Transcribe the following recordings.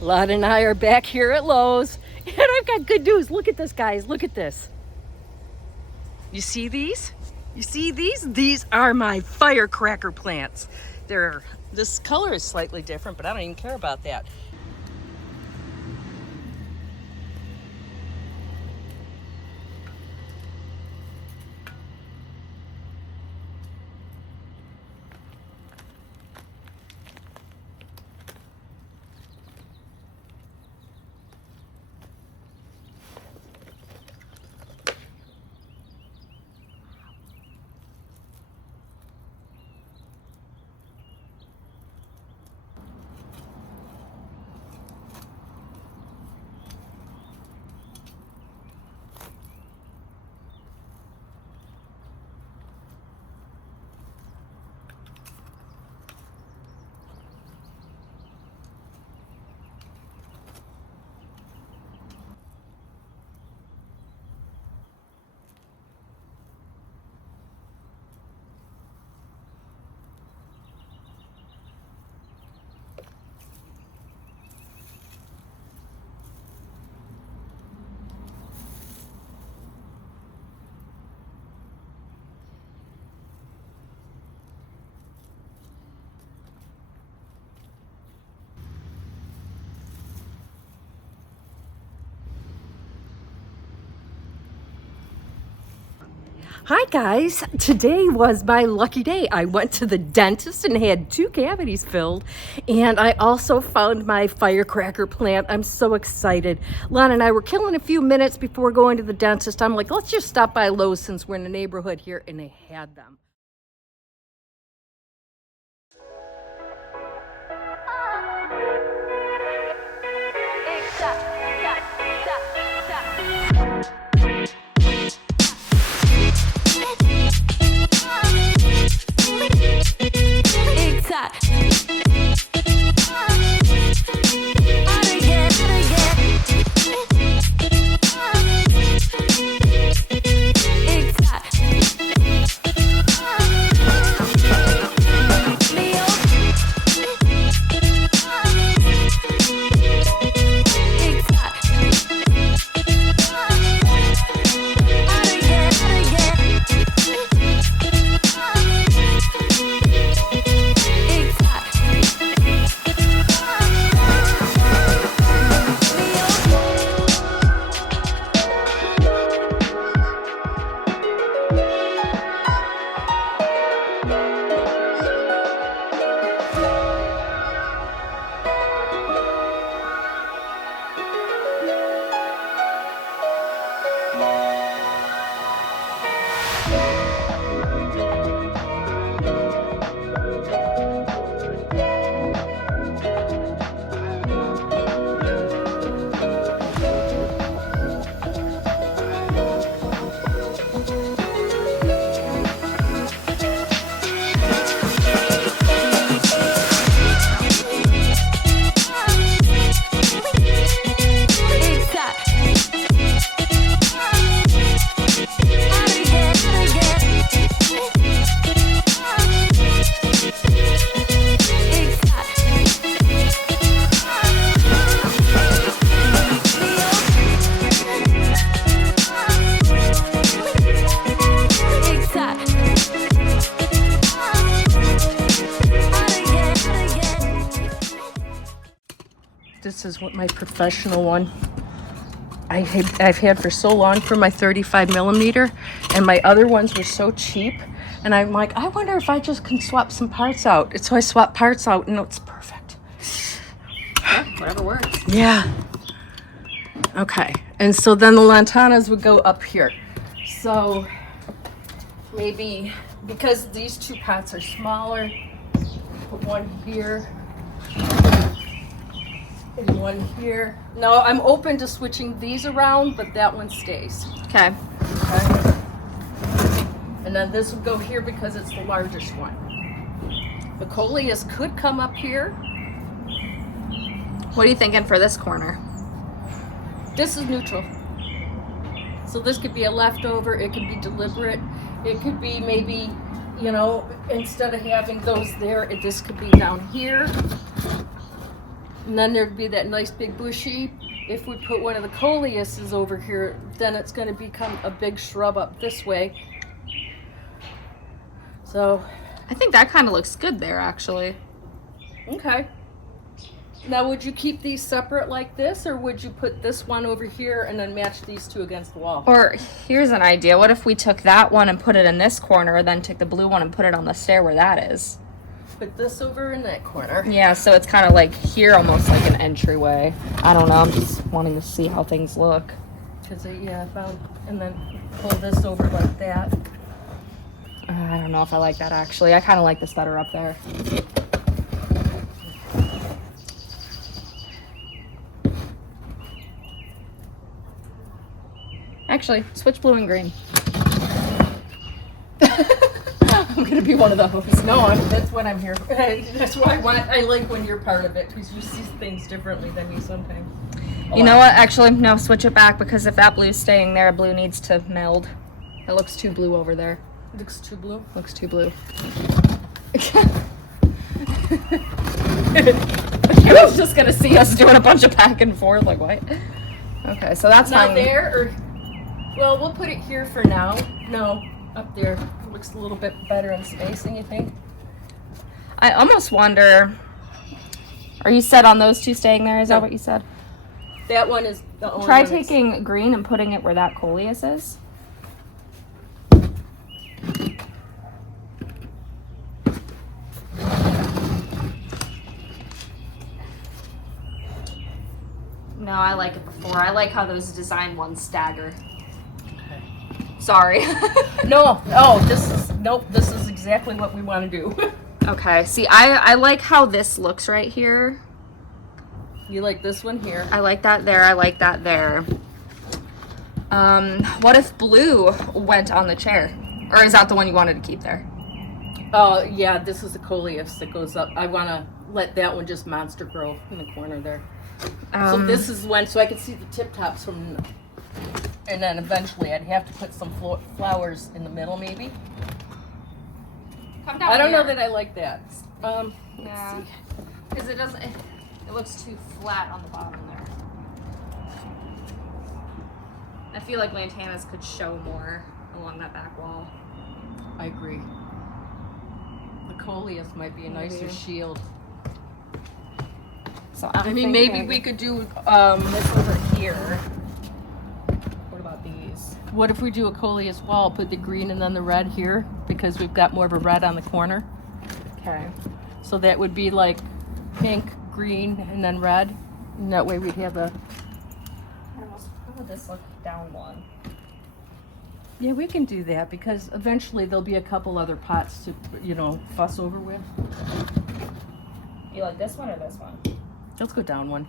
Lana and I are back here at Lowe's, and I've got good news. Look at this, guys. Look at this. You see these? You see these? These are my firecracker plants. This color is slightly different, but I don't even care about that. Hi guys, today was my lucky day. I went to the dentist and had 2 cavities filled, and I also found my firecracker plant. I'm so excited. Lana and I were killing a few minutes before going to the dentist. I'm like, let's just stop by Lowe's since we're in the neighborhood here, and they had them. This is what my professional one I've had for so long for my 35 millimeter, and my other ones were so cheap, and I'm like, I wonder if I just can swap some parts out. And so I swapped parts out, and it's perfect. Yeah, whatever works. Yeah. Okay, and so then the lantanas would go up here. So maybe because these 2 pots are smaller, put one here. And one here. No, I'm open to switching these around, but that one stays. Okay. Okay. And then this will go here because it's the largest one. The Coleus could come up here. What are you thinking for this corner? This is neutral. So this could be a leftover, it could be deliberate, it could be maybe, you know, instead of having those there, this could be down here. And then there'd be that nice big bushy. If we put one of the Coleuses over here, then it's going to become a big shrub up this way. So, I think that kind of looks good there, actually. okay. Now, would you keep these separate like this, or would you put this one over here and then match these two against the wall? Or here's an idea. What if we took that one and put it in this corner, then took the blue one and put it on the stair where that is? Put this over in that corner. Yeah, so it's kind of like here, almost like an entryway. I don't know. I'm just wanting to see how things look. Because, yeah, I found, and then pull this over like that. I don't know if I like that, actually. I kind of like this better up there. Actually, switch blue and green. I'm gonna be one of those. No, that's what I'm here for. That's why I like when you're part of it, because you see things differently than me sometimes. You know what? Actually, no, switch it back, because if that blue's staying there, blue needs to meld. It looks too blue over there. Looks too blue. Looks too blue. I was just gonna see us doing a bunch of back and forth, like what? Okay, so that's Not fine. there, or well, we'll put it here for now. No, up there. It looks a little bit better in spacing, you think? I almost wonder. Are you set on those two staying there? Is No. that what you said? That one is the only Try one that's- taking green and putting it where that Coleus is. No, I like it before. I like how those design ones stagger. Okay. Sorry. No, oh, this is exactly what we want to do. Okay, see, I like how this looks right here. You like this one here? I like that there. I like that there. What if blue went on the chair? Or is that the one you wanted to keep there? Oh, yeah, this is the Coleus that goes up. I want to let that one just monster grow in the corner there. So this is one, so I can see the tip tops from, and then eventually I'd have to put some flowers in the middle maybe. Come down I don't know here. that I like that. Yeah. Let's see. Because it doesn't, it looks too flat on the bottom there. I feel like lantanas could show more along that back wall. I agree. The Coleus might be a nicer Maybe. shield. So I mean, maybe we could do this over here. What about these? what if we do a Coleus wall, put the green and then the red here, because we've got more of a red on the corner. Okay. So that would be like pink, green, and then red. And that way we'd have a... How would this look down one? Yeah, we can do that, because eventually there'll be a couple other pots to, you know, fuss over with. You like this one or this one? Let's go down one.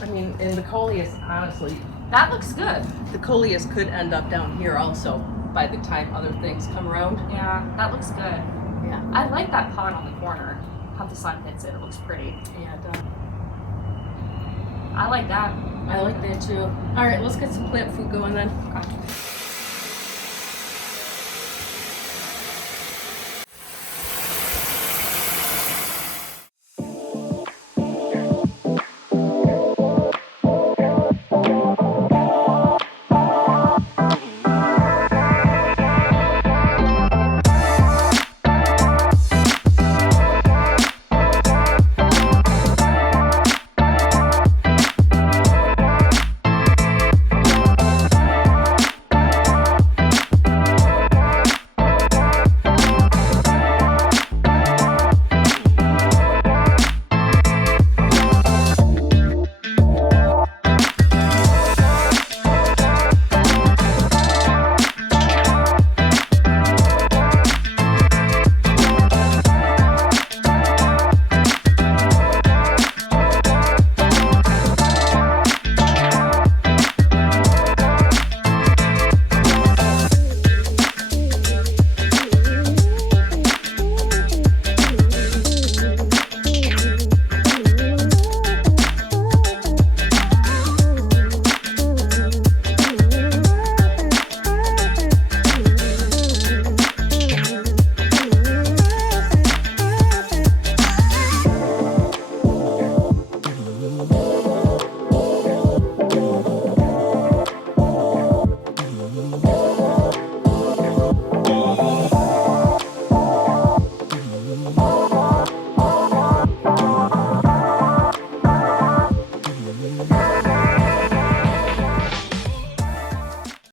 I mean, and the Coleus, honestly, That looks good. the Coleus could end up down here also by the time other things come around. Yeah, that looks good. Yeah. I like that pot on the corner. How the sun hits it. It looks pretty. And I like that. I like that too. All right, let's get some plant food going then. Okay.